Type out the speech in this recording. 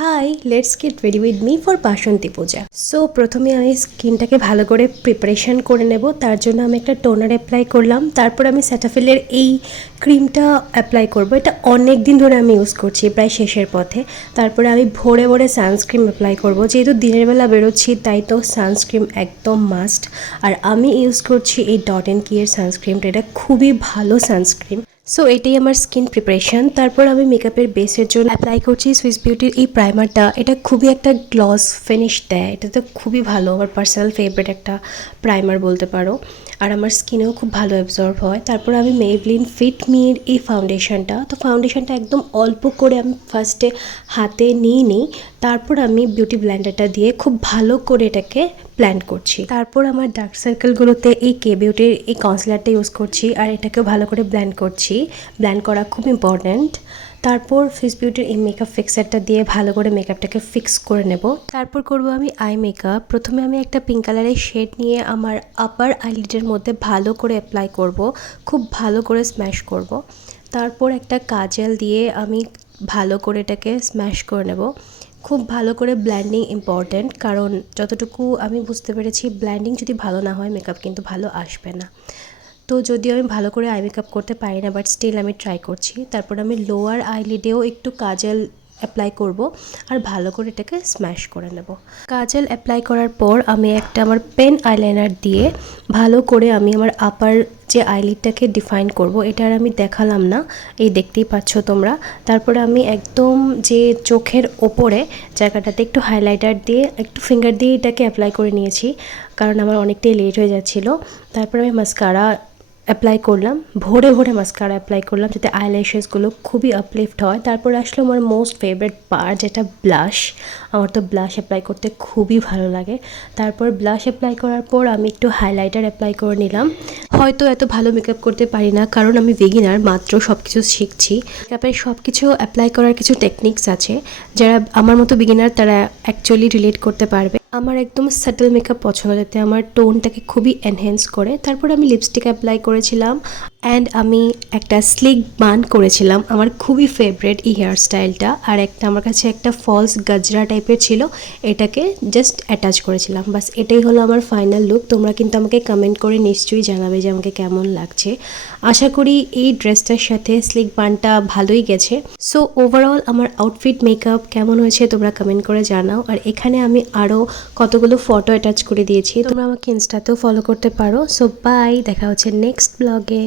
High, let's get ready with me for Basanti Puja. So প্রথমে আমি স্কিনটাকে ভালো করে প্রিপারেশন করে নেব। তার জন্য আমি একটা টোনার অ্যাপ্লাই করলাম, তারপর আমি সেটাফিলের এই ক্রিমটা অ্যাপ্লাই করব। এটা অনেক দিন ধরে আমি ইউজ করছি, প্রায় শেষের পথে। তারপরে আমি ভোরে ভোরে সানস্ক্রিন অ্যাপ্লাই করব, যেহেতু দিনের বেলা বেরোচ্ছি তাই তো সানস্ক্রিন একদম মাস্ট। আর আমি ইউজ করছি এই ডট অ্যান্ড কিয়ের সানস্ক্রিনটা, এটা খুবই ভালো সানস্ক্রিন। সো এটাই আমার স্কিন প্রিপারেশন। তারপর আমি মেকআপের বেসের জন্য অ্যাপ্লাই করছি সুইস বিউটির এই প্রাইমারটা। এটা খুবই একটা গ্লস ফিনিশ দেয়, এটা তো খুবই ভালো, আমার পার্সোনাল ফেভারিট একটা প্রাইমার বলতে পারো। আর আমার স্কিনেও খুব ভালো অ্যাবজর্ব হয়। তারপর আমি মেবলিন ফিট মির এই ফাউন্ডেশনটা, তো ফাউন্ডেশনটা একদম অল্প করে আমি ফার্স্টে হাতে নিই, তারপর আমি বিউটি ব্লেন্ডারটা দিয়ে খুব ভালো করে এটাকে ব্লেন্ড করছি। তারপর আমার ডার্ক সার্কেলগুলোতে এই কে বিউটির এই কনসিলারটা ইউজ করছি, আর এটাকেও ভালো করে ব্লেন্ড করছি। ব্লেন্ড করা খুব ইম্পর্ট্যান্ট। তারপর সুইস বিউটির এই মেকআপ ফিক্সারটা দিয়ে ভালো করে মেকআপটাকে ফিক্স করে নেব। তারপর করব আমি আই মেকআপ। প্রথমে আমি একটা পিঙ্ক কালারের শেড নিয়ে আমার আপার আইলিডের মধ্যে ভালো করে অ্যাপ্লাই করব, খুব ভালো করে স্ম্যাশ করব। তারপর একটা কাজল দিয়ে আমি ভালো করে এটাকে স্ম্যাশ করে নেব। খুব ভালো করে ব্লেন্ডিং ইম্পর্ট্যান্ট, কারণ যতটুকু আমি বুঝতে পেরেছি ব্লেন্ডিং যদি ভালো না হয় মেকআপ কিন্তু ভালো আসবে না। তো যদিও আমি ভালো করে আই মেকআপ করতে পারি না, বাট স্টিল আমি ট্রাই করছি। তারপর আমি লোয়ার আইলিডেও একটু কাজল অ্যাপ্লাই করব, আর ভালো করে এটাকে স্ম্যাশ করে নেব। কাজল অ্যাপ্লাই করার পর আমি একটা আমার পেন আইলাইনার দিয়ে ভালো করে আমি আমার আপার যে আইলিডটাকে ডিফাইন করব। এটা আর আমি দেখালাম না, এই দেখতেই পাচ্ছ তোমরা। তারপরে আমি একদম যে চোখের ওপরে জায়গাটাতে একটু হাইলাইটার দিয়ে একটু ফিঙ্গার দিয়ে এটাকে অ্যাপ্লাই করে নিয়েছি, কারণ আমার অনেকটাই লেট হয়ে যাচ্ছিলো। তারপরে আমি মাস্কারা অ্যাপ্লাই করলাম, ভোরে ভোরে মাস্কারা অ্যাপ্লাই করলাম যাতে আইল্যাশেসগুলো খুবই আপলিফ্ট হয়। তারপর আসলো আমার মোস্ট ফেভারিট পার্ট, যেটা ব্লাশ। আমার তো ব্লাশ অ্যাপ্লাই করতে খুবই ভালো লাগে। তারপর ব্লাশ অ্যাপ্লাই করার পর আমি একটু হাইলাইটার অ্যাপ্লাই করে নিলাম। হয়তো এত ভালো মেকআপ করতে পারি না, কারণ আমি বিগিনার, মাত্র সব কিছু শিখছি। মেকআপের সব কিছু অ্যাপ্লাই করার কিছু টেকনিক্স আছে, যারা আমার মতো বিগিনার তারা অ্যাকচুয়ালি রিলেট করতে পারবে। আমার একদম সাটল মেকআপ পছন্দ, যাতে আমার টোনটাকে খুবই এনহ্যান্স করে। তারপর আমি লিপস্টিক অ্যাপ্লাই করেছিলাম, অ্যান্ড আমি একটা স্লিক বান করেছিলাম, আমার খুবই ফেভারিট এই হেয়ার স্টাইলটা। আর একটা আমার কাছে একটা ফলস গাজরা টাইপের ছিল, এটাকে জাস্ট অ্যাটাচ করেছিলাম। বাস এটাই হলো আমার ফাইনাল লুক। তোমরা কিন্তু আমাকে কমেন্ট করে নিশ্চয়ই জানাবে যে আমাকে কেমন লাগছে। আশা করি এই ড্রেসটার সাথে স্লিক বানটা ভালোই গেছে। সো ওভারঅল আমার আউটফিট মেকআপ কেমন হয়েছে তোমরা কমেন্ট করে জানাও। আর এখানে আমি আরও কতগুলো ফটো অ্যাটাচ করে দিয়েছি, তোমরা আমাকে ইনস্টাতেও ফলো করতে পারো। সো বাই, দেখা হচ্ছে নেক্সট ব্লগে।